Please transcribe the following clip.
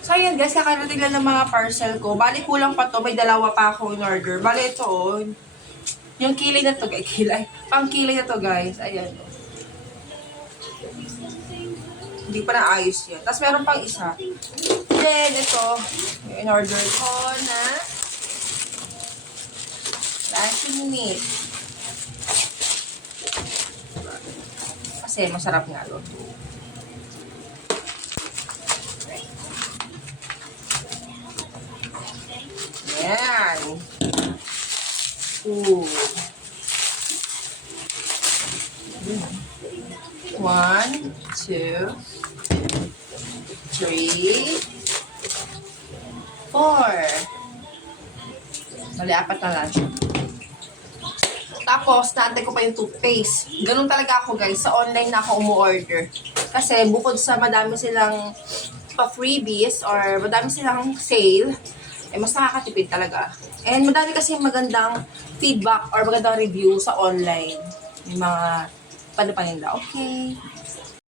So, ayan guys, kakarating lang ng mga parcel ko. Bali, kulang pa to. May dalawa pa ako in order. Bali, ito oh. Yung kilay na to, guys. Kilay. Pang kilay na to, guys. Ayan. Hindi pa naayos yan. Tapos meron pang isa. Then, ito. In order ko na lashing meat. Kasi masarap nga ito. Yan. Ooh. 1, 2, 3, 4. Mali, 4 na lang siya. Tapos, naantay ko pa yung toothpaste. Ganun talaga ako, guys. Sa online na ako umu-order. Kasi, bukod sa madami silang pa-freebies or madami silang sale, eh, mas nakakatipid talaga. And madami kasi magandang feedback or magandang review sa online. Yung mga paano pa nila. Okay.